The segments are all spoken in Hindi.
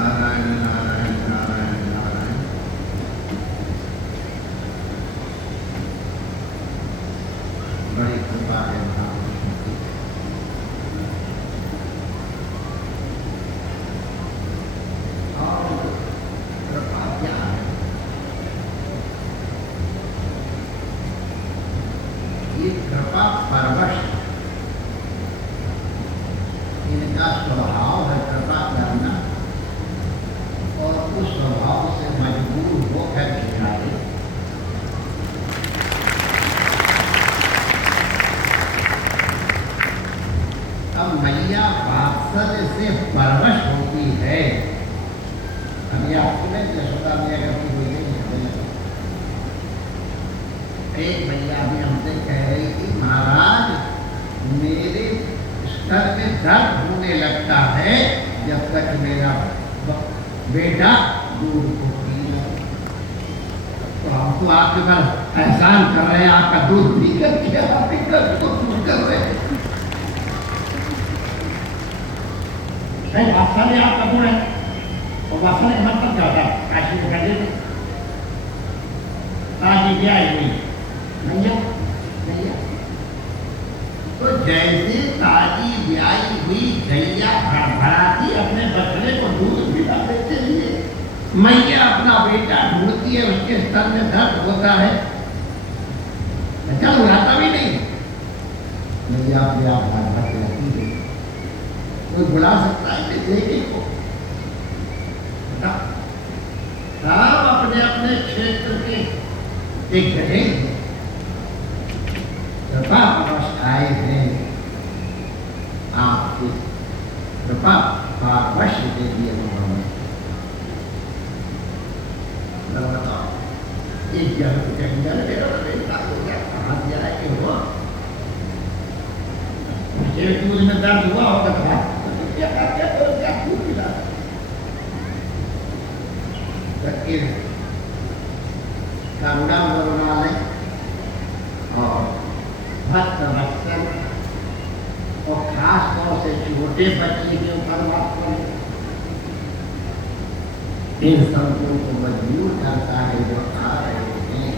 नारायण नारायण नारायण नारायण। बड़ी कृपा है महाविष्णु की। और कृपा क्या है? ये कृपा परवश, इनका स्वभाव है कृपा करना, और उस स्वभाव से मजबूर होकर खिलाए। अब मैया वात्सल्य से परवश होती है। हम ये आपको नहीं यशोदा मैया कभी हुई नहीं है। एक मैया भी हमसे कह रही थी, महाराज मेरे स्तर में दर्द होने लगता है जब तक मेरा बेटा दूध को पी ले। तो हम तो आपके पास एहसान कर रहे हैं, आपका दूध पी करके आप तो दूध कर रहे हैं। नहीं, वात्सल्य आपका गुण है, और वात्सल्य का मतलब क्या होता है? काशी में कहते थे ताजी ब्याई हुई मैया, मैया तो जैसे ताजी ब्याई हुई गैया भड़भड़ाती अपने बछड़े को दूध पिलाने के लिए, मैया अपना बेटा ढूंढती है, उसके स्तर में दर्द होता है, चल उड़ाता भी नहीं, मैया अपने आप भड़भड़ रहती है। कोई बुला सकता है लेके को? सब अपने अपने क्षेत्र के एक जगह कृपा अवस्थाए हैं। आपकी कृपा पारवश्य के लिए उन्होंने बताओ, एक जंगल कहाँ जाएंगे वो दूध में दर्द हुआ होगा करुणा करुणालय और भक्त वत्सल, और खास तौर से छोटे बच्चे के ऊपर बात करें, इन संतों को मजबूर करता है जो आ रहे हैं,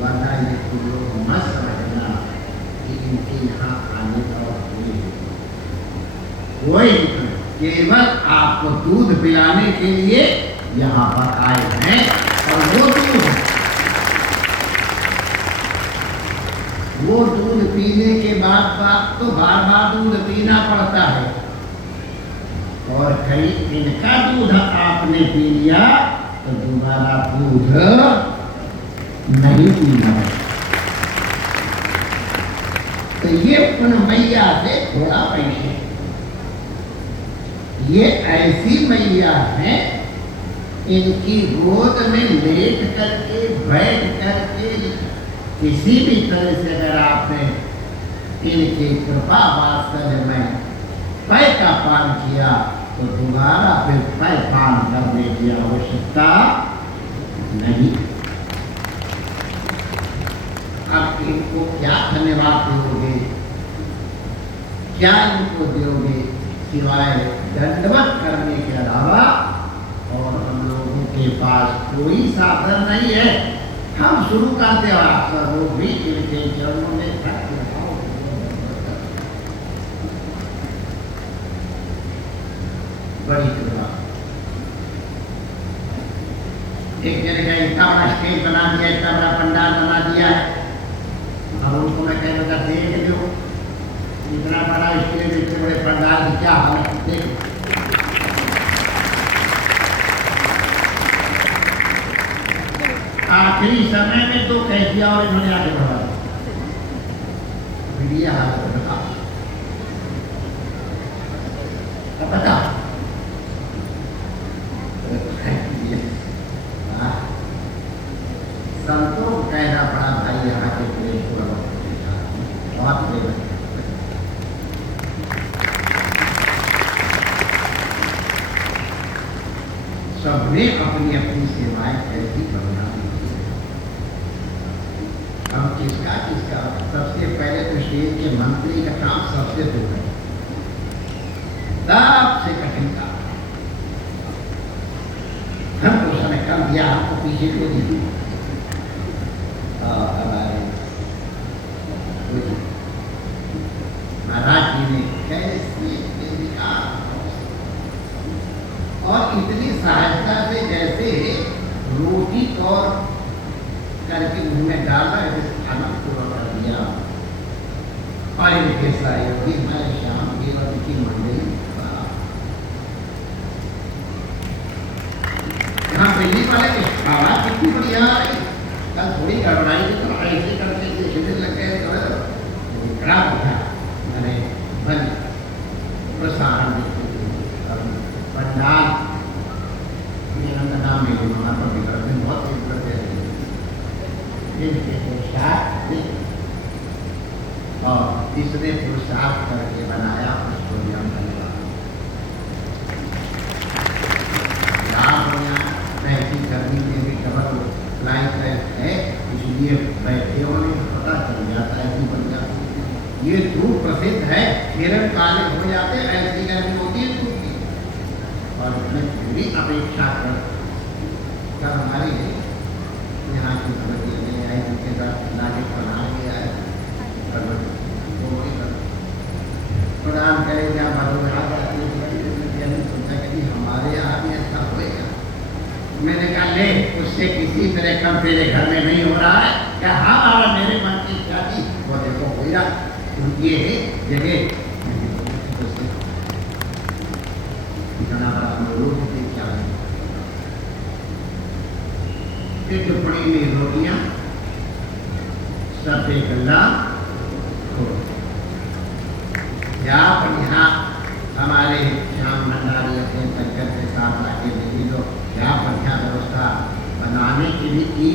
वरना ये तुम लोग मत समझना कि इनके यहाँ आने का कोई केवल आपको दूध पिलाने के लिए यहाँ पर आए हैं। और वो दूध पीने के बाद तो बार बार दूध पीना पड़ता है, और कहीं इनका दूध आपने पी लिया तो दोबारा दूध नहीं पीना। तो ये पुनः मैया से थोड़ा पैसे, ये ऐसी मैया है, इनकी गोद में लेट करके बैठ करके किसी भी तरह से अगर आपने इनकी कृपा वात्सल्य में पै का पान किया तो दोबारा फिर पै पान करने की आवश्यकता नहीं। अब इनको क्या धन्यवाद दोगे, क्या इनको दोगे सिवाय दंडवत करने के अलावा? और हम लोगों के पास कोई साधन नहीं है। हम शुरू करते हैं आप सब भी इनके चरणों में बड़ी कृपा। एक जगह इतना बड़ा स्टेज बना दिया, इतना बड़ा पंडाल बना दिया है, अब उनको मैं कहूँगा देख लो इतना बड़ा स्टेज, इतने बड़े पंडाल की क्या हालत देख। आखिरी समय में तो कह दिया और इन्होंने आगे बढ़ा दिया। हालत बता बता संतों को कहना पड़ा भाई यहाँ के प्रेम पूरा बहुत प्रेम। सबने अपनी अपनी सेवाएं कैसी करना। हम किसका सबसे पहले तो शेर के मंत्री का काम सबसे दुर्लभ, सबसे कठिन काम। ये आपको पीछे को दी हमारे महाराज जी ने कैसे और इतनी सहायता से जैसे रोटी और करके मुंह में डाला ऐसे खाना पूरा कर दिया। और इनके सहयोगी हमारे श्याम केवल की मंडली यहाँ दिल्ली वाले की आवाज कितनी बढ़िया आ रही, कल थोड़ी गड़बड़ाई थी तो ऐसे करके शिविर लग गए तो खराब हो गया। मैंने बन प्रसारण पंडाल नाम में वहाँ पर बिगड़ते बहुत बिगड़ते इनके पुरुषार्थ और इसने पुरुषार्थ करके बनाया उसको नियम बनेगा। ऐसी करनी में भी कबर लाइक है, इसलिए बैठे होने पता चल जाता है कि बन जाती है। ये धूप प्रसिद्ध है, हिरण काले हो जाते ऐसी गर्मी होती है धूप की। और उसमें फिर भी अपेक्षा कर हमारे यहाँ की भगवती ले आए उनके साथ लागे बना गया है प्रणाम करे क्या सोचा कि हमारे यहाँ भी ऐसा होएगा। मैंने कहा ले उससे किसी तरह कम तेरे घर में नहीं हो रहा है क्या? हाँ हमारा मेरे मन की इच्छा थी वो देखो हो रहा ये जगह इतना बड़ा लोग क्या है। एक टुकड़ी में रोटियां सब गला यहाँ हमारे श्याम भंडारी अपने संकट के साथ लाके नहीं लो यहाँ बढ़िया व्यवस्था बनाने की भी की,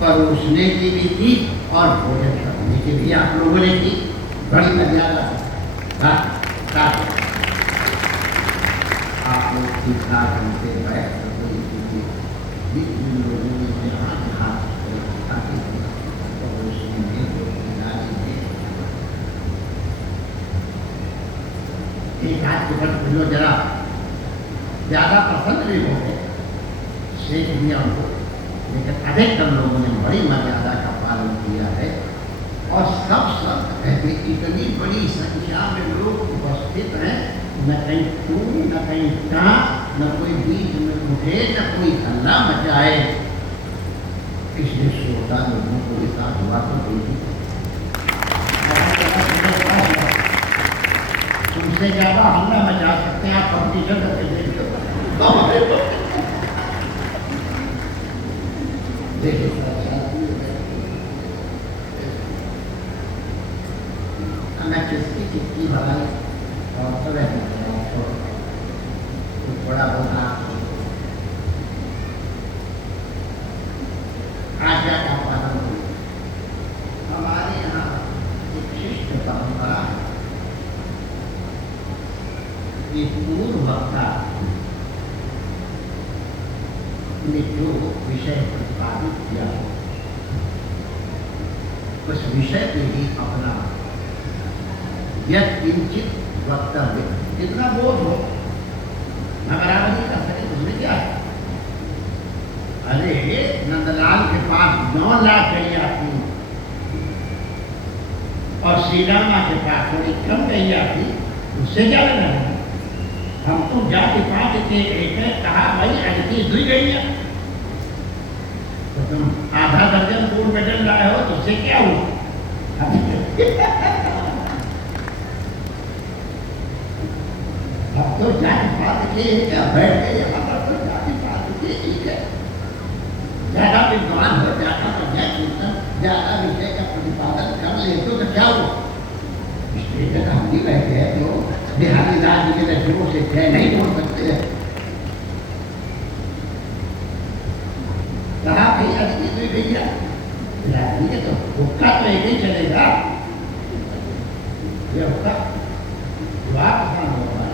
परोसने की भी की और भोजन करने की भी आप लोगों ने की। बड़ी मर्यादा आप लोग ठीक ठाक हमसे बैठ एक हाथ के बट मिलो जरा ज्यादा प्रसन्न भी हो गए शेख दिया उनको, लेकिन अधिकतर लोगों ने बड़ी मर्यादा का पालन किया है। और सब कहते इतनी बड़ी संख्या में लोग उपस्थित हैं, न कहीं तू न कहीं कहाँ, न कोई बीच में उठे न कोई हल्ला मचाए, इसलिए श्रोता लोगों को भी साथ हुआ तो कोई तुमसे ज्यादा हल्ला मचा सकते हैं आप कंपटीशन करके देख लो। देखिए मैं किसकी भलाई और तरह बड़ा होना आज्ञा का पालन करो। हमारे यहाँ एक शिष्ट परंपरा है, ये पूर्व वक्ता ने जो विषय प्रतिपादित किया उस विषय पे ही अपना यह किंचित वक्तव्य कितना बोध हो मगर आप नहीं कर सके उसमें क्या है। अरे नंदलाल के पास 9 लाख गैया थी और श्री रामा के पास थोड़ी कम गैया थी, उससे क्या लेना है। हम तो जाति पात के एक कहा भाई अड़ती 2 गैया तो तुम आधा दर्जन गोल्ड मेडल लाए हो तो उससे क्या हुआ। अब तो जाति पात के क्या बैठ गए यहाँ पर तो जाति पात के एक है। ज्यादा विद्वान हो जाता तो ज्यादा विषय का प्रतिपादन कर ले तो क्या हुआ। इसलिए जब हम भी बैठे हैं तो बिहारी राज्य के लक्ष्यों से जय नहीं बोल सकते हैं। कहा भाई अभी तो भैया राज्य के तो हुक्का तो एक ही चलेगा, ये हुक्का होगा।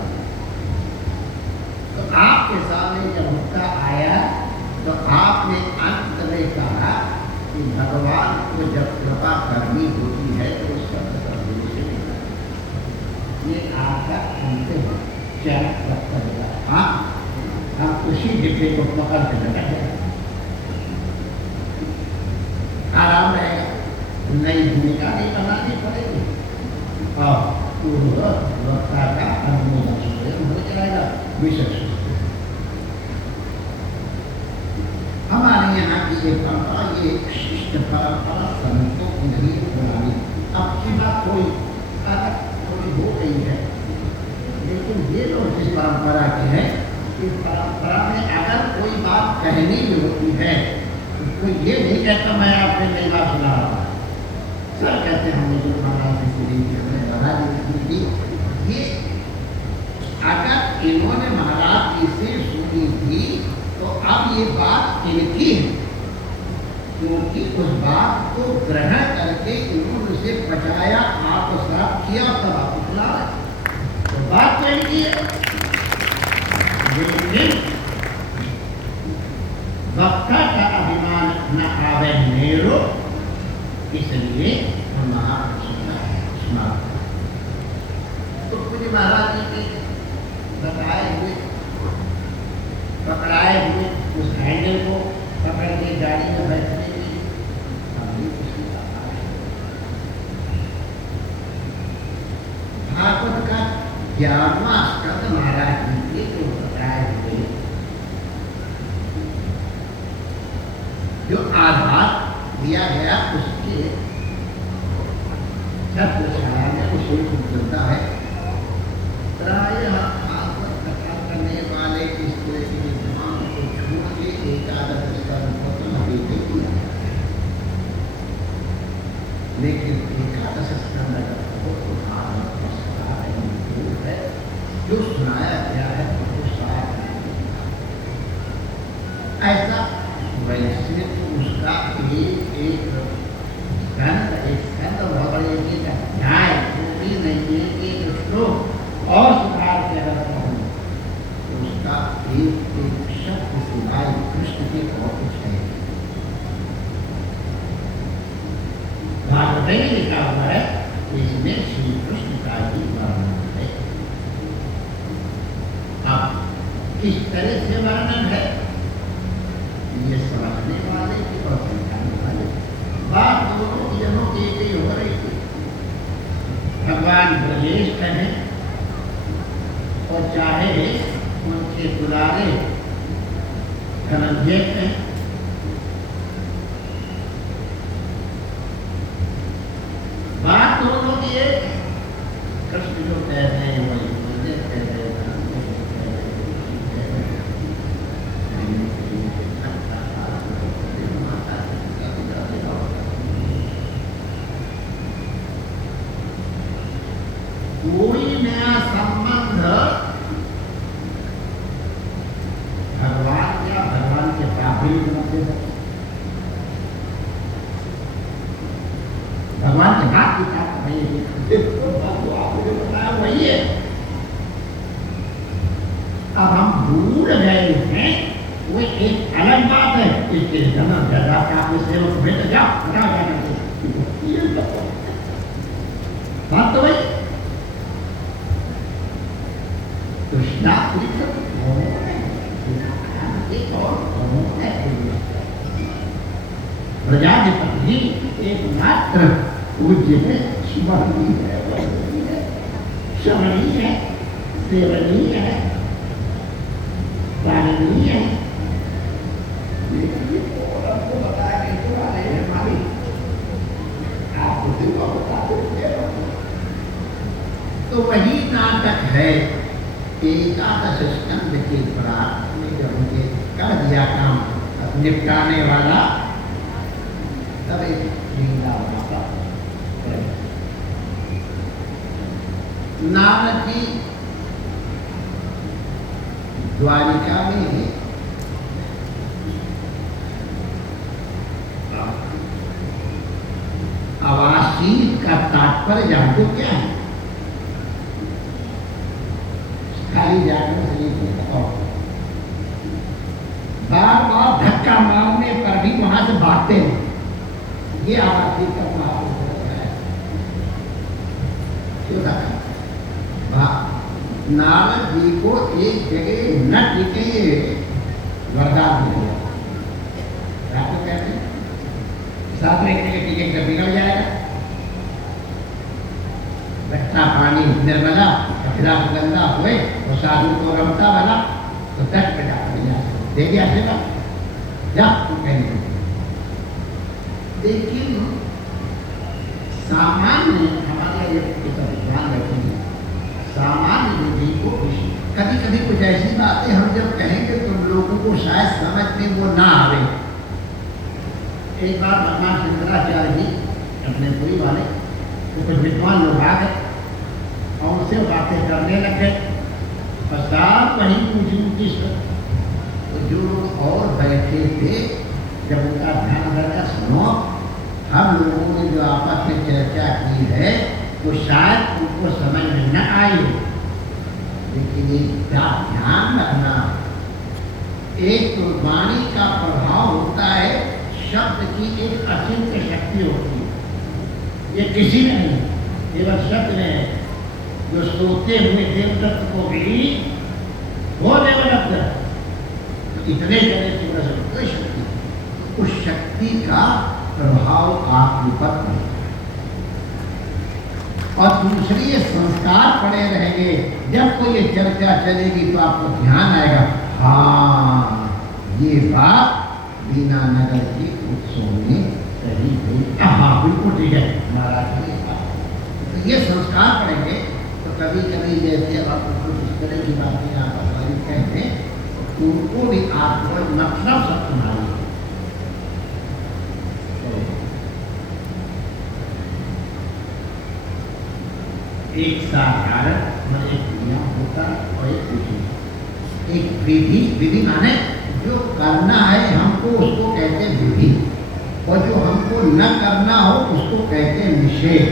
तो आपके सामने जब हुक्का आया तो आपने अंत में कहा कि भगवान को जब कृपा करनी होती है तो उसका ये आपका अंतिम चरण रखा गया। हाँ हम उसी डिब्बे को पकड़ के लगा जाए। आराम रहेगा, नई भूमिका नहीं बनानी पड़ेगी और पूर्व वक्ता का अनुमोदन स्वयं हो जाएगा। विशेष हमारे यहाँ की ये परंपरा, ये शिष्ट परंपरा संतों की नहीं बनानी। अब की बात कोई हो गई है, लेकिन ये लोग जिस परंपरा के हैं, इस परंपरा में अगर कोई बात कहनी भी होती है तो ये नहीं कहता मैं आपने नई बात सुना रहा, सर कहते हमने जो महाराज ने सुनी थी, हमने महाराज ने सुनी थी। ये अगर इन्होंने महाराज जी से सुनी थी तो अब ये बात इनकी है, क्योंकि उस बात को ग्रहण करके इन्होंने उसे पचाया, आत्मसात किया, तब आप सुना रहे, तो बात तो इनकी है। लेकिन वक्ता का अभिमान न आवे मेरो, इसलिए हम सुना। तो पूज्य महाराज जी के बताए हुए पकड़ाए हुए उस हैंडल को पकड़ के गाड़ी में बैठने के लिए भागवत का 11वां स्कंद महाराज जी के जो बताए हुए जो आधार दिया गया उसके छत्रछाया में कुछ चलता है। प्रायः भागवत कथा करने वाले इस तरह के विद्वान को छोड़ के एकादश स्कंद को तो नहीं किया, लेकिन एकादश स्कंद है जो सुनाया गया है ऐसा वैसे उसका एक स्कंद बहुत बड़े एक अध्याय भी नहीं है, एक श्लोक और सुधार के अगर तो उसका एक शब्द सिवाय कृष्ण के और कुछ है। भागवत में लिखा हुआ है, इसमें श्री कृष्ण का ही वर्णन है। अब किस तरह से वर्णन है ये समझने वाले की और समझाने वाले बात दोनों जनों की एक ही हो रही थी। भगवान ब्रजेश कहें और चाहे उनके दुलारे धनंजय कहें, बात दोनों की एक। कृष्ण जो कह रहे हैं वही ब्रजेश कह रहे हैं, कोई नया संबंध भगवान या भगवान के काबिल बनते हैं। भगवान के बात की बात आपने बताया वही है। अब हम भूल गए हैं, वो एक अलग बात है। इसके जन्म जगह का आपने सेवक भेज जाओ बात तो भाई प्रजापति एकमात्र पूज्य है, स्मरणीय है, श्रवणीय है, सेवनीय है, पालनीय है। आपको बताया कैसे वाले हैं हमारी, आपको दिलों बताते तो वही नाटक है। एकादश स्कंद के प्रारंभ में जब उनके कर दिया काम निपटाने वाला, तब एक लीला माता नारद जी द्वारिका में आवासीय का तात्पर्य जानते क्या है? खाली जाकर बार बार धक्का मारने पर भी वहां से भागते हैं, ये आवासीय का महापुरुष है। क्यों धक्का? नारद जी को एक जगह न टिके वरदान दिया, कहते साथ में पानी निर्मला खिला गंदा हुए और साधु को रमता वाला तो तट पे जा दे दिया सेवा जा तू कहेंगे। लेकिन सामान्य हमारे ध्यान रखेंगे, सामान्य विधि को कभी कभी कुछ ऐसी बातें हम जब कहेंगे तो लोगों को शायद समझ में वो ना आवे। एक बार भगवान शंकराचार्य जी अपने पुरी वाले तो कुछ विद्वान लोग आ गए और उनसे बातें करने लगे। पश्चात वहीं पूछी तो जो लोग और बैठे थे जब उनका ध्यान रखा, सुनो हम लोगों ने जो आपस में चर्चा की है वो शायद उनको समझ में न आई, लेकिन एक ध्यान रखना, एक तो वाणी का प्रभाव होता है, शब्द की एक असीम शक्ति होती है। ये किसी में नहीं, केवल शब्द में है। जो सोते हुए देवदत्त को भी वो देवदत्त इतने जने की वजह से कोई शक्ति, उस शक्ति का प्रभाव आपके ऊपर नहीं। और दूसरी ये संस्कार पड़े रहेंगे। जब कोई ये चर्चा चलेगी तो आपको ध्यान आएगा, हाँ ये बात बीना नगर की उत्सव में सही गई। हाँ बिल्कुल ठीक है महाराज जी, तो ये संस्कार पड़ेंगे। तो कभी कभी जैसे आप कुछ इस तरह की बातें आप कहते हैं तो उनको भी आपको मतलब सब सुनाइए। एक साधारण एक नियम होता और एक विधि। एक विधि, विधि माने जो करना है हमको उसको कहते हैं विधि, और जो हमको न करना हो उसको कहते हैं निषेध।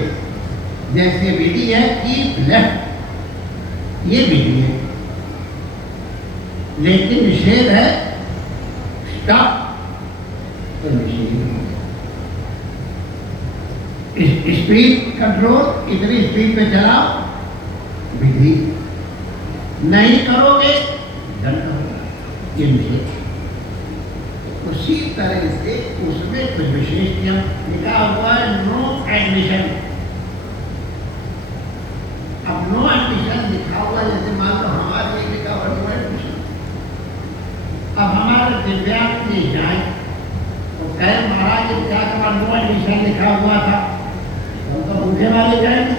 जैसे विधि है कीप लेफ्ट, ये विधि है, लेकिन निषेध है स्टॉप, तो निषेध हो गया। स्पीड कंट्रोल, इतनी स्पीड पे चलाओ, विधि। नहीं करोगे दंड होगा, ये निषेध। उसी तरह से उसमें कुछ विशेष नियम लिखा हुआ है, नो एडमिशन। अब नो एडमिशन लिखा हुआ, जैसे मान लो हमारे लिए लिखा हुआ नो एडमिशन। अब हमारे दिव्यांग जी जाए तो कहे महाराज क्या कहा नो एडमिशन लिखा हुआ था, हम तो भूखे वाले जाएंगे।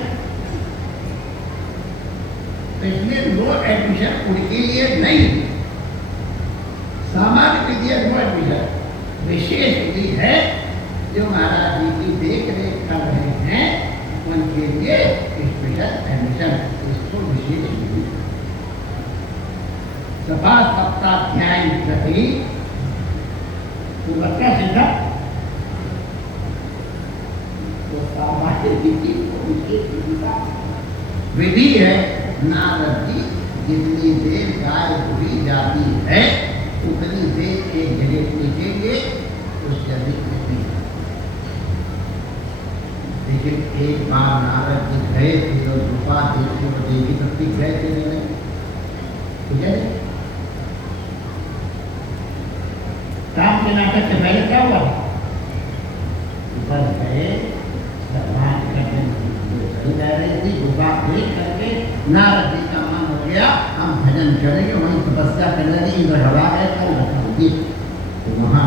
तो इसलिए नो एडमिशन उनके लिए नहीं, सामान्य विधि है नो एडमिशन। विशेष विधि है जो महाराज जी की देख रेख कर रहे हैं उनके लिए स्पेशल एडमिशन, इसको विशेष विधि। सभा सप्ताध्याय प्रति तो बच्चा सीधा तो सामान्य विधि को विशेष विधि का विधि है। नारद जी जितनी देर गाय धोई जाती है उतनी देर एक जगह टिकेंगे, उससे अधिक नहीं। लेकिन एक बार नारद जी गए थे और गुफा देखी और देवी भक्ति गए थे नहीं, ठीक है। राम के नाटक से पहले क्या हुआ, ऊपर गए भगवान थी, गुफा देख करके नारद जी का मन हो गया हम भजन करेंगे, वहीं तपस्या करने इधर हवा है कल रखोगी। तो वहाँ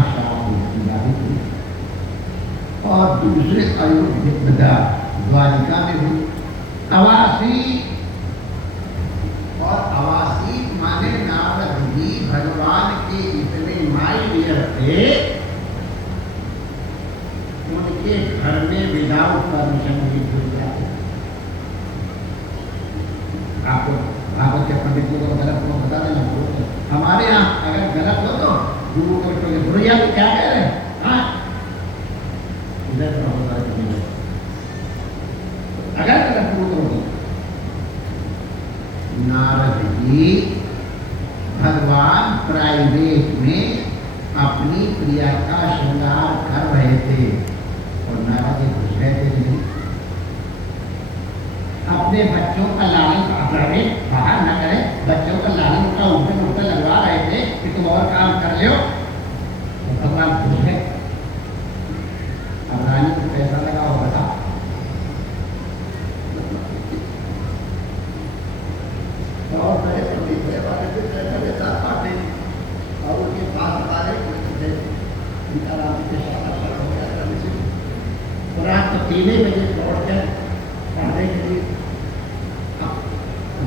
और दूसरे अयोध्या द्वारिका में हुई अवासी। और अवासी माने नारद जी भगवान के इतने माई डियर थे, उनके घर में विदाउट परमिशन भी घुस जाते। आपको भागवत के पंडित लोग गलत को बता देना, हमारे यहाँ अगर गलत हो तो गुरु को गुरु या क्या कह रहे हैं, हाँ इधर तो होता है। अगर गलत होगी नारद जी भगवान प्राइवेट में अपनी प्रिया का श्रृंगार कर रहे थे और नारद जी घुस गए थे। नहीं, अपने बच्चों का लालन बाहर न करें, बच्चों का लालन का ऊपर ऊपर लगवा रहे थे कि तुम और काम कर लो, तो भगवान खुश है। अब रानी को पैसा लगा होगा था, अकेले बजे लौट कर पढ़ने के लिए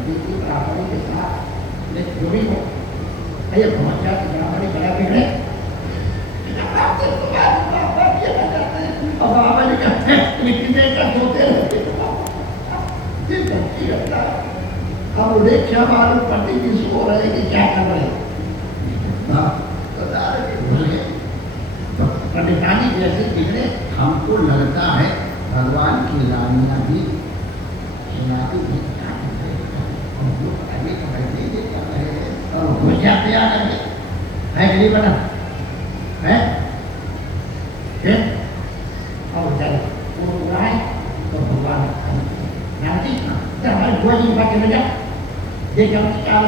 देखिए बराबरी के साथ जो भी हो भैया पहुँच जाते बराबरी बड़ा बिगड़े और बाबा ने कहा लेकिन देखकर सोते रहते अब उन्हें क्या मालूम पति की सो रहे कि क्या कर रहे तो पंडितानी जैसे बिगड़े हमको लगता है भगवान की रानियां भी सुनाती भी हो जाते है कि नहीं बना है और चलो वो हुआ है तो भगवान हमारे बुआ जी की बात समझा देखिए हम क्या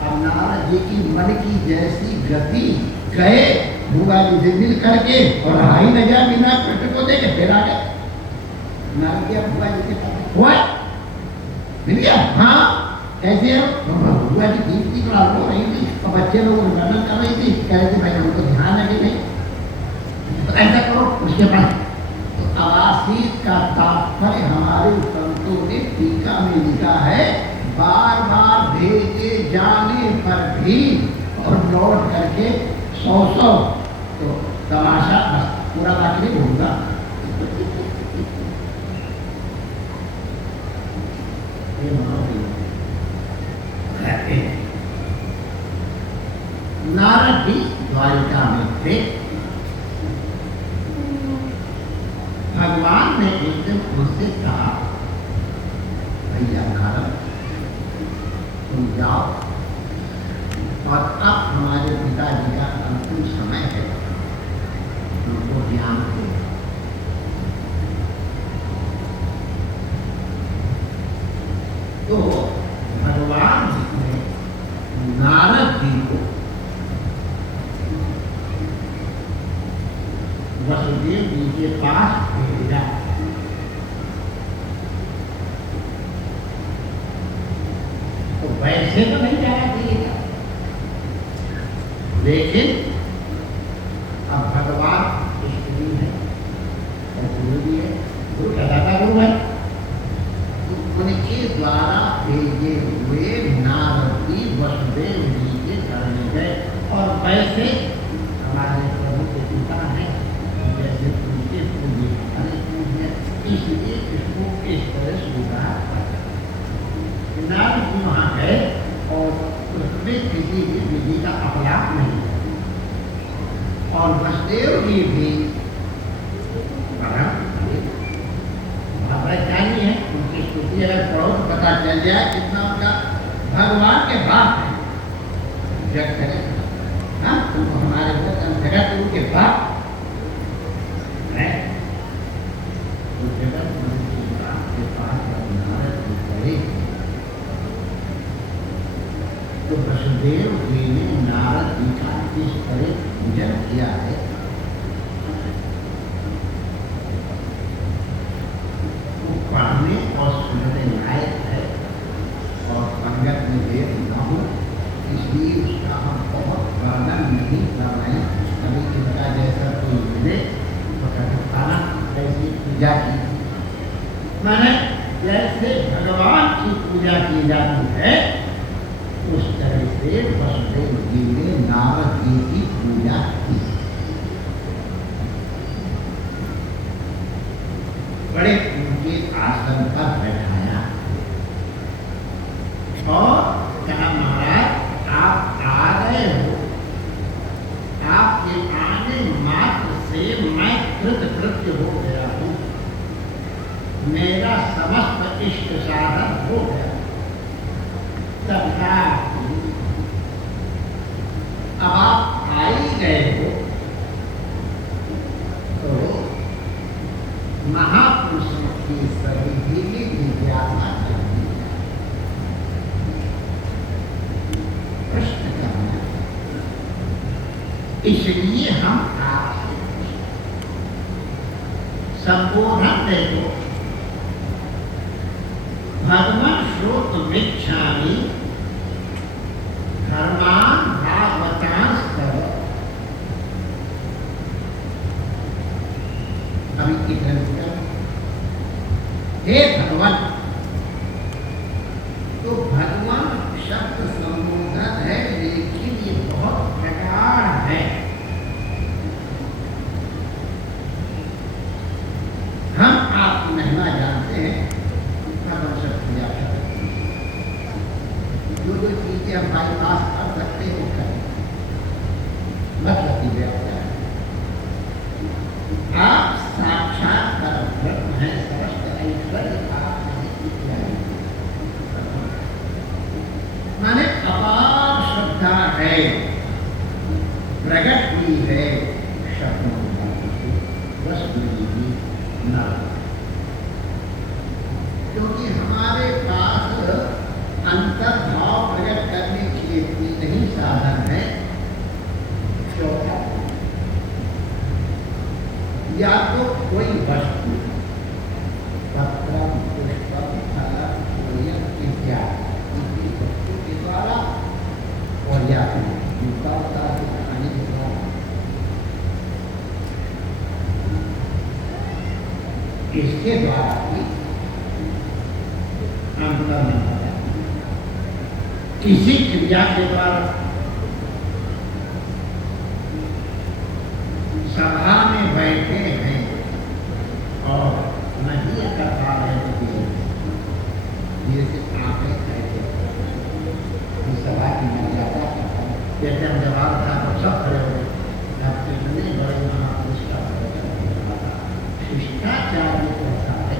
अब नारद जी की मन की जैसी गति गए बुआ जी से मिल करके और हाई न जा बिना कृष्ण को देखे फिर आ गए नारद जी बुआ जी के पास हुआ मिल गया हाँ कैसे है बुआ जी दीप्ति को रो रही थी और बच्चे लोग वर्णन कर रही थी कह रहे थे भाई हमको ध्यान है कि नहीं तो ऐसा करो उसके बाद तो आवासीत का तात्पर्य हमारे संतों ने टीका में लिखा है बार बार भेजे जाने पर भी और लौट करके 100 तो तमाशा बस पूरा बाकी नहीं होगा नारद भी द्वारिका में थे भगवान ने एक दिन उनसे कहा भैया नारद तुम जाओ और अब हमारे पिताजी का अंतिम समय है उनको ध्यान दो तो भगवान ने नारद जी को वसुदेव जी के पास भेजा तो वैसे तो नहीं जाना चाहिए लेकिन अब भगवान स्त्री है और गुरु भी है गुरु कहलाता गुरु है उनके द्वारा भेजे हुए नारद जी वसुदेव जी के घर में गए और वैसे हमारे प्रभु के पिता है जैसे उनके पूजे हमारे पूजे इसलिए इसको इस तरह स्वीकार करते नारद जी वहाँ गए और उसमें किसी भी विधि का अपलाप नहीं और वसुदेव जी भी वैज्ञानिक है उनकी स्तुति अगर पढ़ो तो पता चल जाए कितना उनका भगवान के बाप है जग जगत हाँ तुमको हमारे जगत गुरु के बाप है तो जगत गुरु के पास नारद जी पढ़े तो वसुदेव जी ने नारद जी का इस तरह पूजन किया है पढ़ने और सुनने लायक है और पंगत में देर न हो इसलिए उसका हम बहुत वर्णन नहीं कर रहे हैं कभी इनका जैसा कोई मिले तो कहना कैसी पूजा की मैंने जैसे भगवान की पूजा की जाती है उस तरह से वसुदेव जी ने नारद जी की पूजा की बड़े उनके आसन पर बैठाया और कहा महाराज आप आ गए हो आपके आने मात्र से मैं कृतकृत्य हो गया हूँ मेरा समस्त इष्ट साधन हो गया तथा अब आप आ ही गए हो तो महापुरुषों की सभी जिज्ञासा करनी है प्रश्न करना इसलिए हम आपसे संबोधन देखो भगवान श्रोतुमिच्छामि धर्मान भागवतांस्तव अभी कितने हे भगवान। तो भगवान शब्द संबोधन है, लेकिन ये बहुत प्रगाढ़ है। हम आपकी महिमा जानते हैं, भगवान शब्द पूजा करते हैं। जो चीजें हम बाईपास कर सकते हैं वो करें, मतलब की व्याख्या है। आप साक्षात परब्रह्म हैं, समस्त ऐश्वर्य आप माने अपार श्रद्धा है, प्रकट हुई है शब्दों से, वस्तु भी न, क्योंकि हमारे पास अंतर्भाव प्रकट करने के लिए तीन ही साधन है। चौथा, या तो कोई वस्तु, पत्र, पुष्प, फल, इत्यादि वस्तु के द्वारा, और या जूता खाने के द्वारा, इसके द्वारा भी अंतर नहीं होता। किसी क्रिया के द्वारा, सभा में बैठे हैं और नहीं कर पा रहे हैं, जैसे आंखें कैसे सभा की मर्यादा, जैसे हम जवाब था तो सब खड़े हो गए। कितने बड़े महापुरुष का शिष्टाचार ये कहता है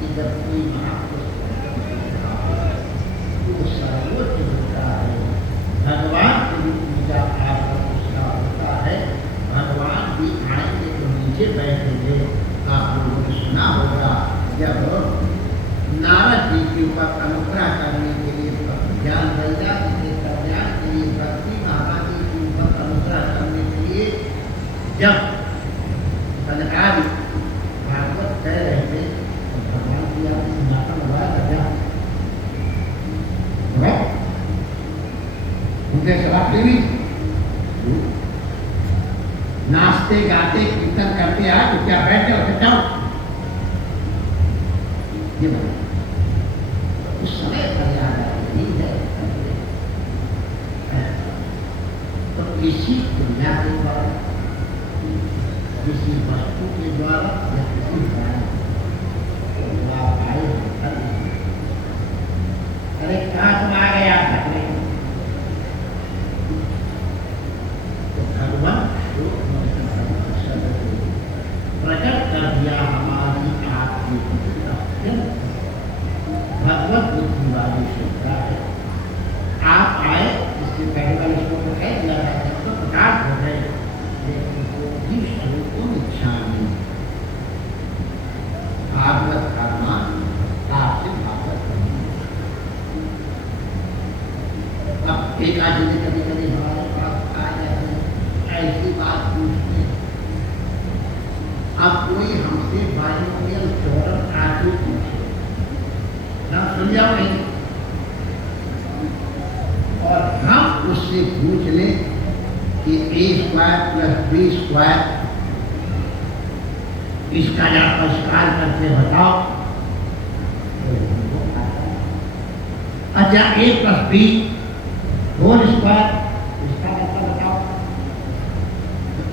कि जब कोई महापुरुष तो सर्वोच्च होता है, भगवान की भी पूजा पाठ उसका होता है। भगवान भी आएंगे तो नीचे बैठेंगे। आप लोगों ने सुना होगा जब नारद जी के ऊपर अनुग्रह करने के लिए, ज्ञान वैराग्य के कल्याण के लिए, भक्ति महाराज जी के ऊपर अनुग्रह करने के लिए जब सनकादि भागवत कह रहे थे तो भगवान की आपने सनातन हुआ क्या उनके शराब पीवी, नाचते गाते कीर्तन करते आए तो क्या बैठे हो जाओ, ये बोला उस समय पर याद नहीं है। तो किसी क्रिया के द्वारा, किसी वस्तु के द्वारा या किसी कारण अरे कहाँ तुम आ गया घटने, तो भगवान प्रकट कर दिया हमारी आपकी भगवत बुद्धि वाली श्रद्धा है। आप आए, इसके पहले वाले श्लोक को कह दिया था जब तो प्रकाश हो गए, लेकिन वो भी श्लोकों इच्छा नहीं। भागवत करना आपसे भागवत करना। अब एक आदमी कभी कभी हमारे पास आ जाते हैं, ऐसी बात पूछते हैं। अब कोई हमसे बायोरियल चौरस आगे पूछे ना, सुन जाओ नहीं, और हम उससे पूछ लें कि A² + B², इसका जरा परिष्कार करके बताओ। अच्छा A + B² इसका मतलब बताओ।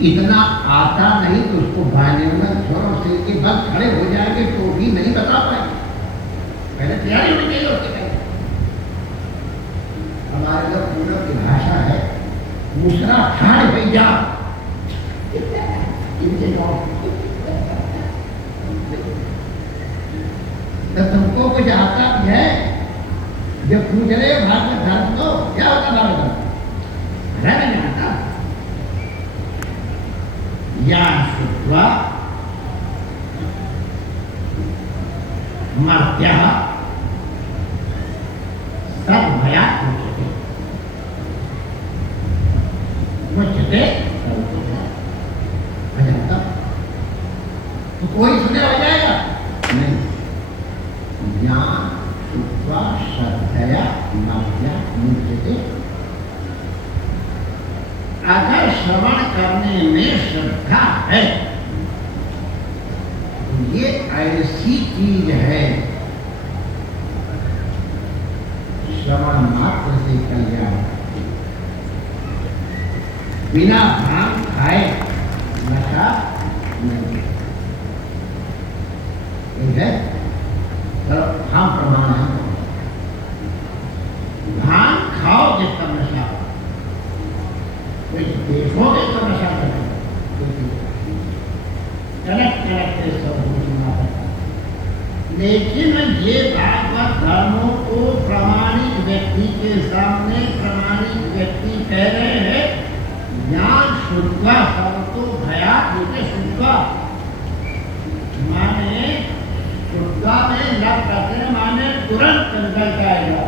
इतना आता नहीं तो उसको बायोरियल चौरस से के बस खड़े हो जाएंगे तो भी नहीं बता पाएंगे। पहले तैयारी होनी चाहिए उसके पहले। हमारे जो पूर्व की भाषा है, दूसरा खाड़ हो जा इनके तो तुमको कुछ आता भी है जो पूछ रहे भागवत धर्म को क्या होता भागवत धर्म नहीं आता। या शुद्धा मर्त्या सब भया मुझते तो कोई सुने हो जाएगा नहीं। ज्ञान शुद्धा श्रद्धया मर्त्या मुझते, अगर श्रवण करने में श्रद्धा है तो ये ऐसी चीज है श्रवण मात्र से कल्याण। बिना भांग खाए नशा नहीं है। तो हम प्रमाण है, भांग खाओगे तब नशा, कुछ देखोगे तो नशा करेगा, कनेक्ट कनेक्ट सब सुनना पड़ता। लेकिन ये भागवत धर्मों को प्रामाणिक व्यक्ति के सामने प्रामाणिक व्यक्ति कह रहे हैं, ज्ञान शुद्धा सर्वतो भयात होते शुद्धा, माने शुद्धा में लग करते माने तुरंत निकल जाएगा।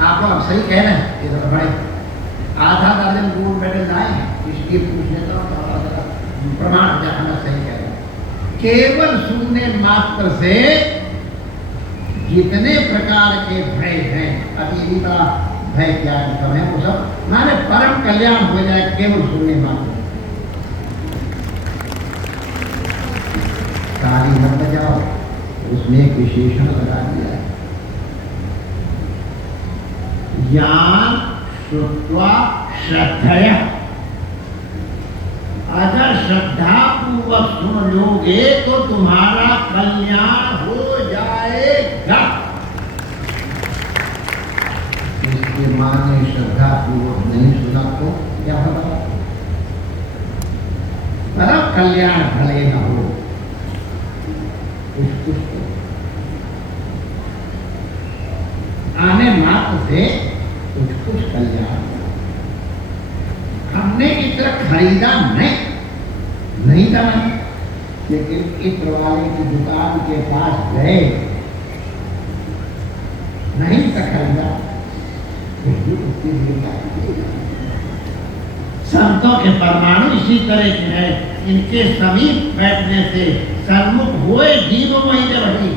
आप लोग सही कह रहे हैं, ये तो बड़े आधा दर्जन गोल्ड मेडल लाए हैं, इसलिए पूछने का प्रमाण जाना सही कह रहे हैं। केवल सुनने मात्र से जितने प्रकार के भय हैं, अभी इन्हीं का भय क्या कम है, वो सब माने परम कल्याण हो जाए केवल सुनने मात्र। ताली न बजाओ, उसमें एक विशेषण लगा दिया है, ज्ञान श्रुत्वा श्रद्धया। अगर श्रद्धा पूर्वक सुन लोगे तो तुम्हारा कल्याण हो जाएगा। इसके माने श्रद्धा पूर्वक नहीं सुना तो क्या होगा? परम कल्याण भले न हो, कुछ कुछ तो आने मात्र से कुछ कुछ कल्याण। हमने इत्र खरीदा नहीं था, लेकिन इत्र वाले की दुकान के पास गए, नहीं था खरीदा, संतों के परमाणु इसी तरह के हैं, इनके समीप बैठने से सन्मुख हुए जीव महीने वही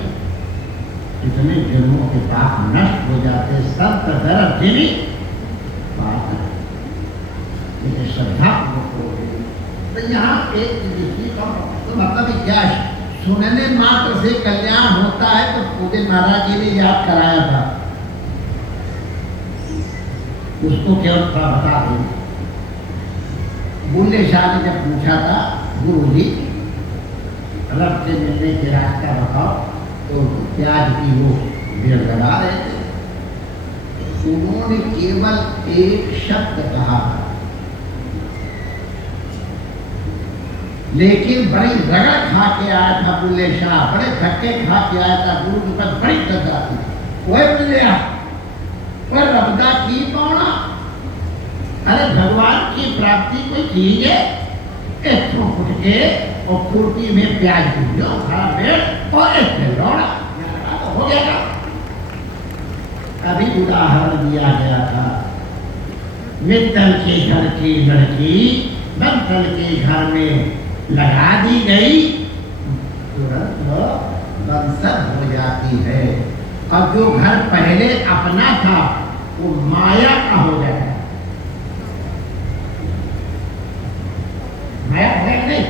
इतने जन्मों के पाप नष्ट हो जाते। संत दरद देवी बात है, लेकिन श्रद्धा तो यहाँ एक तो मतलब क्या है, सुनने मात्र से कल्याण होता है। तो पूज्य महाराज जी ने याद कराया था, उसको केवल थोड़ा बता दें। बुल्ले शाह ने जब पूछा था, गुरु जी रब से मिलने के रास्ता बताओ, तो प्याज की वो भीड़ लगा रहे थे, उन्होंने केवल एक शब्द कहा, लेकिन बड़ी रगड़ खा के आया था बुल्ले शाह, बड़े धक्के खा के आया था, गुरु के पास बड़ी श्रद्धा थी। वह मिल गया पर रबदा की पौना, अरे भगवान की प्राप्ति कोई चीज है, एक फुट के और फुर्ती में प्याज भूलो खा पेड़ और एक लौड़ा तो हो गया था। अभी उदाहरण दिया गया था, मित्तल के घर की लड़की बंतल के घर में लगा दी गई, तुरंत बंसर हो जाती है। अब जो घर पहले अपना था वो माया का हो गया। माया है नहीं,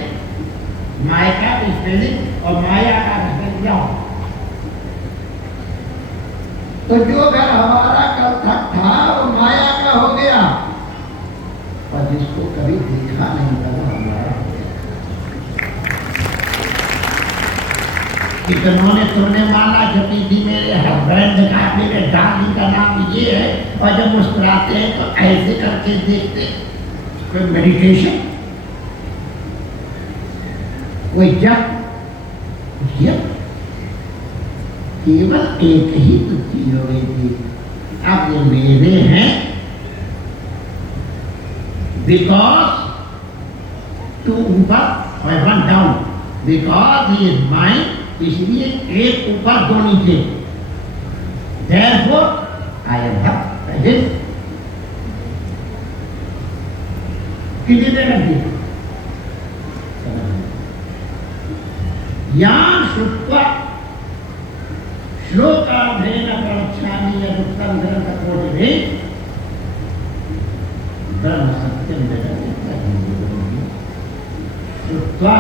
माया का स्पेलिंग और माया का स्पेलिंग क्या हो? तो जो घर हमारा कल तक था वो माया का हो गया, और जिसको कभी देखा नहीं था वो हमारा हो गया। कितनों ने तुमने माला जपी थी, मेरे हस्बैंड का, मेरे डार्लिंग का नाम ये है, और जब मुस्कुराते हैं तो ऐसे करके देखते। कोई मेडिटेशन, कोई जप, केवल एक ही तुझी हो गई थी। अब ये मेरे हैं बिकॉज टू ऊपर और one down, because he is mind, इसलिए एक ऊपर दो नीचे। Therefore, I am present. कितनी देर लगती है? यान श्रुत्वा श्लोकार्धेन प्रवक्ष्यामि यदुक्तं ग्रन्थकोटिभिः ब्रह्म सत्यं जगत् श्रुत्वा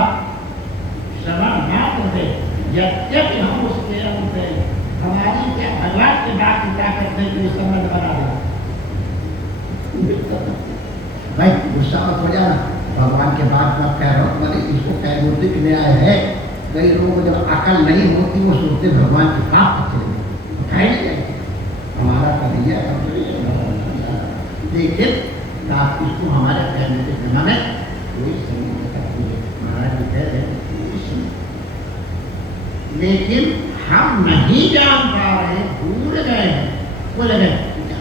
श्रवण मात्र से, यद्यपि हम उसके अंत हमारी क्या भगवान की बात क्या करते हैं, तो समझ बना दे भाई, गुस्सा मत हो जाना, भगवान के बात मत कह रहा हूँ, मैंने इसको कैमूर्तिक न्याय है। कई लोग जब अकल नहीं होती वो सोचते भगवान की बात करते हैं, हमारा कन्हैया लेकिन आप इसको हमारे कहने के बिना में कोई समझ सकती है, महाराज जी कह रहे हैं, लेकिन हम नहीं जान पा रहे, भूल गए हैं, बोले गए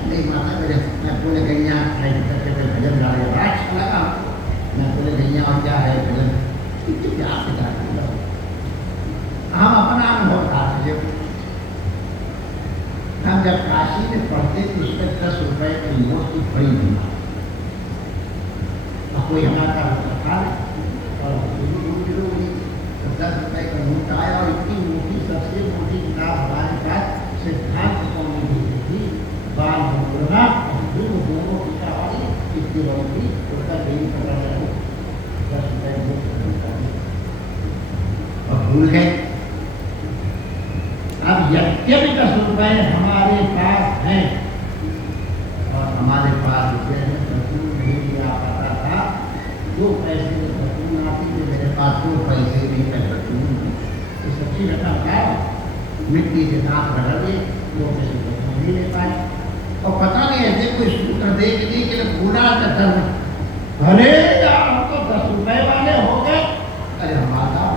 नहीं माता मेरे, मैं बोले गैया करके भजन गा रहे, बड़ा अच्छा लगा, मैं बोले गैया और क्या है भजन, क्या सिखा, हम अपना अनुभव काटते। हम जब काशी में पढ़ते तो उसमें 10 रुपए की नोट की बड़ी बीमार, कोई हमारा था और 10 रुपए का नोट आया और इतनी मोटी, सबसे मोटी किताब हमारे पास सिद्धांत कौन की थी, बाल भगवाना और दोनों किताब इतनी बड़ी उसका दिन पकड़ रहे 10 रुपए नोट और भूल गए। अब यद्यपि 10 रुपए हमारे पास हैं और हमारे पास रुपये में भरपूर नहीं दिया पाता था, 2 पैसे में भरपूर आती थी, मेरे पास 2 पैसे नहीं है भरपूर, तो सच्ची घटना क्या, मिट्टी के दांत रगड़ दिए, 2 पैसे भरपूर नहीं ले पाए। और पता नहीं ऐसे कोई सूत्र दे के नहीं कि पूरा कथन, अरे यार हम तो 10 रुपए वाले हो गए, अरे हमारा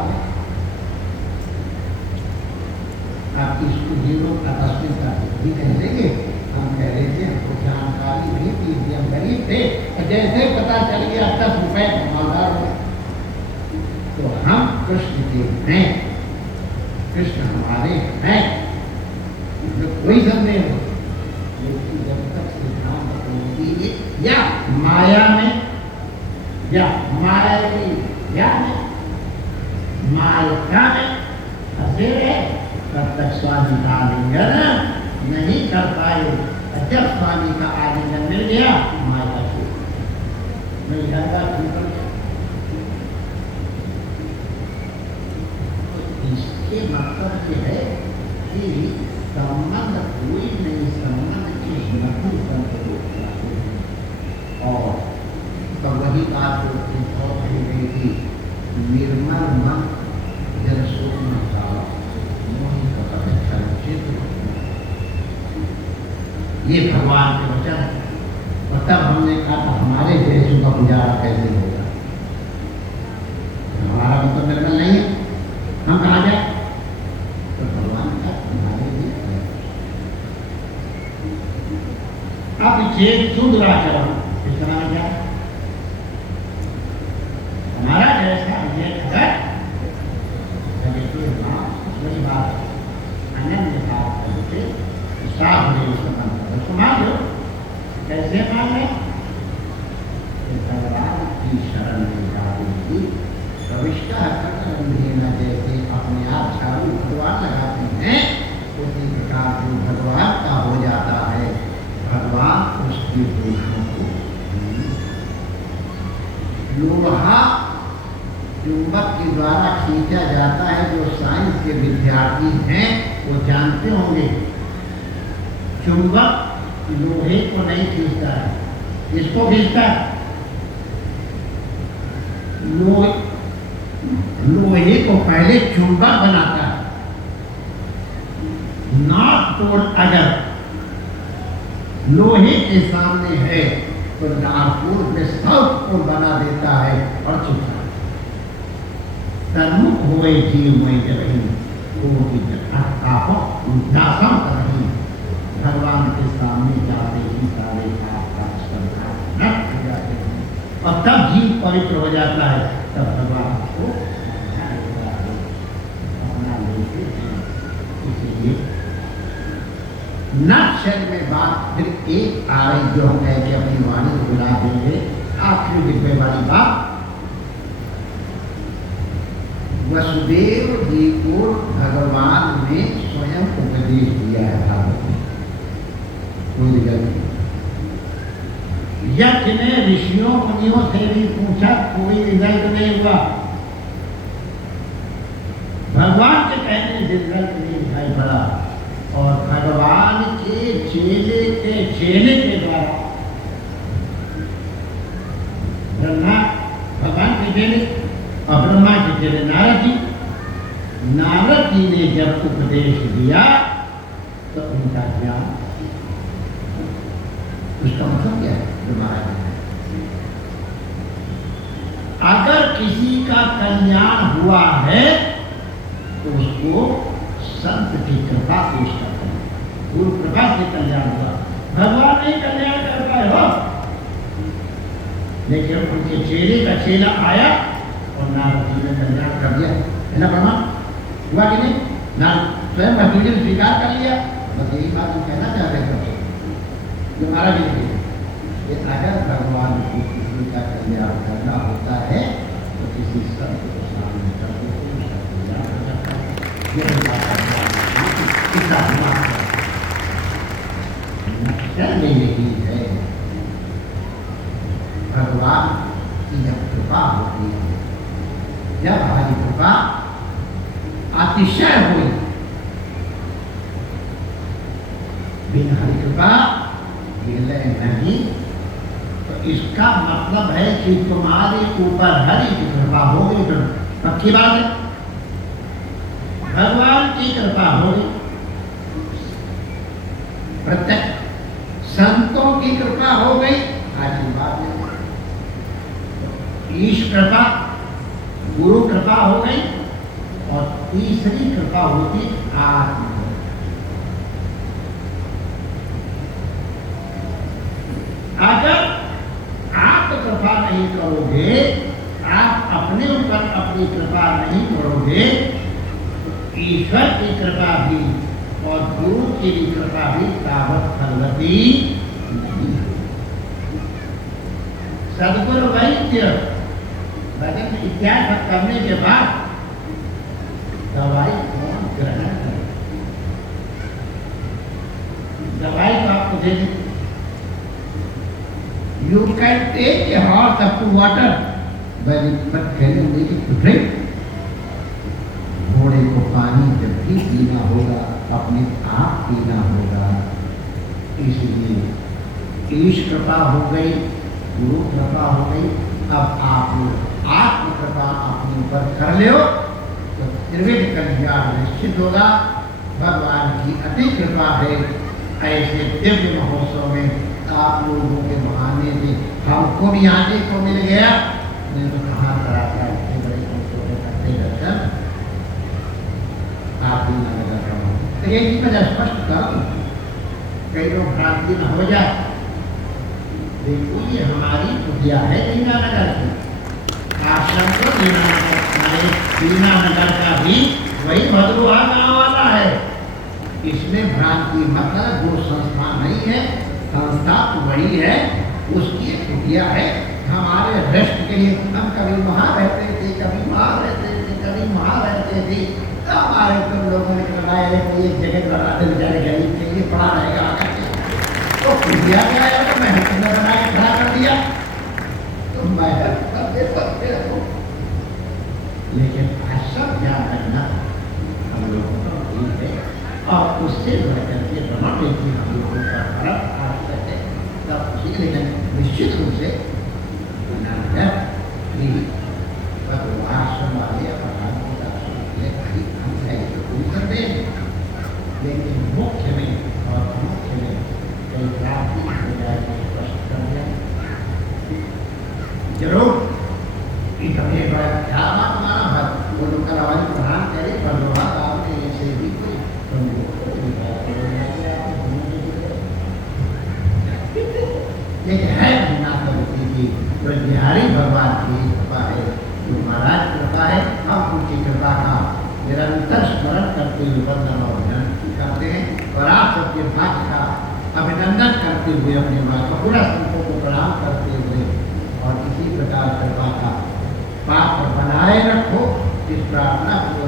आप इसको जीरो का 10 का भी कह देंगे, हम कह रहे थे हमको जानकारी नहीं थी, हम गरीब थे, जैसे पता चल गया 10 रुपए मालदार हो, तो हम कृष्ण के हैं, कृष्ण हमारे हैं, कोई संदेह हो। लेकिन जब तक सिद्धांत होगी या माया में या मायावी या माया में फंसे रहे, तब तक स्वामी का आलिंगन नहीं कर पाए। जब स्वामी का आलिंगन मिल गया, माया मिल जाएगा। इसके मतलब ये है कि संबंध कोई नहीं, संबंध की नहीं और तो वही बात और कही गई थी, निर्मल मन जल सोना ये भगवान के वचन। और तब हमने कहा था हमारे जैसों का गुजारा कैसे होगा, हमारा मतलब निर्मल नहीं है, हम कहा जाए तो भगवान का हमारे लिए। अब चेत सुंदरा करो, इसका नाम क्या है, हमारा जैसा ये खबर वही बात अनन्य बात करके साफ नहीं उसको मान लो। कैसे मान लें, भगवान की शरण में जाएगी, प्रविष्टा करना, जैसे अपने आप चालू भगवान लगाते हैं, उसी प्रकार से भगवान का हो जाता है, भगवान उसके दोषों को। लोहा चुंबक के द्वारा खींचा जाता है, जो साइंस के विद्यार्थी हैं वो जानते होंगे, चुंबक लोहे को नहीं खींचता है, इसको खींचता है, लोहे को पहले चुंबक बनाता है, नॉर्थ पोल अगर लोहे के सामने है तो नॉर्थ पोल में साउथ पोल बना देता है और चुपता है। तन्मुख हुए जीव हुए जब भगवान के सामने जाते ही सारे और तब जीव पवित्र हो जाता है, तब भगवान को अपना लेके। इसलिए नक्शल में बात फिर एक आ रही जो हम कह के अपनी वाणी को बुला देंगे, आखिरी डिब्बे वाली बात। वसुदेव जी को भगवान ने स्वयं उपदेश दिया है भागवत में, कोई जगह यज्ञ ने ऋषियों मुनियों से भी पूछा, कोई रिजल्ट नहीं हुआ। भगवान के कहने रिजल्ट नहीं दिखाई पड़ा और भगवान के चेले के द्वारा ब्रह्मा भगवान के चेले और ब्रह्मा के चेले नारद जी ने जब उपदेश दिया तो उनका ज्ञान, उसका मतलब क्या है? जो महाराज अगर किसी का कल्याण हुआ है तो उसको संत की कृपा से उसका कल्याण, गुरु कृपा से कल्याण हुआ। भगवान नहीं कल्याण कर पाए हो, लेकिन उनके चेले का चेला आया और नारद जी ने कल्याण कर दिया, है ना प्रमाण हुआ कि नहीं? नारद स्वयं भगवान ने स्वीकार कर लिया। बस यही बात हम कहना चाहते हैं जो महाराज जी ने, ये अगर भगवान को किसी का कल्याण करना होता है तो किसी संत को सामने कर दो, उसका कल्याण हो जाता है। ये नक्शल यही है, भगवान की जब कृपा होती है, जब हमारी कृपा अतिशय हुई, बिना हरि कृपा विलय नहीं, तो इसका मतलब है कि तुम्हारे ऊपर हरि की कृपा हो गई, तो पक्की बात है, भगवान की कृपा हो गई, प्रत्यक्ष संतों की कृपा हो गई, आशीर्वाद है, ईश कृपा, गुरु कृपा हो गई, और तीसरी कृपा होती आत्म। अगर आप कृपा नहीं करोगे, आप अपने ऊपर अपनी कृपा नहीं करोगे, तो ईश्वर की कृपा भी और गुरु की भी कृपा भी तावत फलवती नहीं है। सदगुरु वैद्य भजन इत्यादि करने के बाद दवाई कौन ग्रहण करे? दवाई तो आपको दे दें। You can take a horse up to water, but can you make it to drink? घोड़े को पानी जब भी पीना होगा अपने आप पीना होगा। इसलिए ईश कृपा हो गई, गुरु कृपा हो गई, अब आप आत्म कृपा अपने ऊपर कर ले तो त्रिविध कल्याण निश्चित होगा। भगवान की अति कृपा है, ऐसे दिव्य महोत्सव में आप लोगों के बहाने से हमको भी आने को मिल गया। मैं तो कहाँ करा था इतने बड़े महोत्सव करते दर्शन, आप भी ना लगा रहा हूँ। तो एक ही मैं स्पष्ट कर, कई लोग भ्रांति न हो जाए। देखो ये हमारी कुटिया है दीनानगर की, आश्रम को दीनानगर का भी वही भद्रोहा गाँव वाला है। इसमें भ्रांति मतलब वो संस्था नहीं है, संस्था तो बड़ी है, उसकी एक कुटिया है। हमारे रेस्ट के लिए हम कभी वहाँ रहते थे, कभी वहाँ रहते थे, कभी वहाँ रहते थे। तो हमारे तुम लोगों ने कराया है कि एक जगह बना दे, बेचारे गरीब के लिए पड़ा रहेगा तो कुटिया क्या है, तो मैंने तुम्हें बना के खड़ा कर दिया, तुम लेकिन सब क्या करना हम लोगों को ठीक है, और उससे बढ़ करके भ्रमण देखिए हम लोगों का फर्क आवश्यक है। तब उसी लेकिन निश्चित रूप से आश्रम वाले हम है पूरी कर दें, लेकिन मुख्य में और मुख्य में कई प्राप्ति हो जाएगी, स्पष्ट कर दिया जरूर। क्या बात माना वो लोग का आवाज प्रधान करे पर लोग आपने ऐसे भी कोई लेकिन है मुनाफी की जो बिहारी भगवान की कृपा है, जो महाराज कृपा है, हम उनकी कृपा का निरंतर स्मरण करते हुए वंदन और विनती करते हैं, और आप सबके भाग्य का अभिनंदन करते हुए अपने महत्वपूर्ण संतों को प्रणाम करते हुए और इसी प्रकार कृपा का पात्र बनाए रखो, इस प्रार्थना को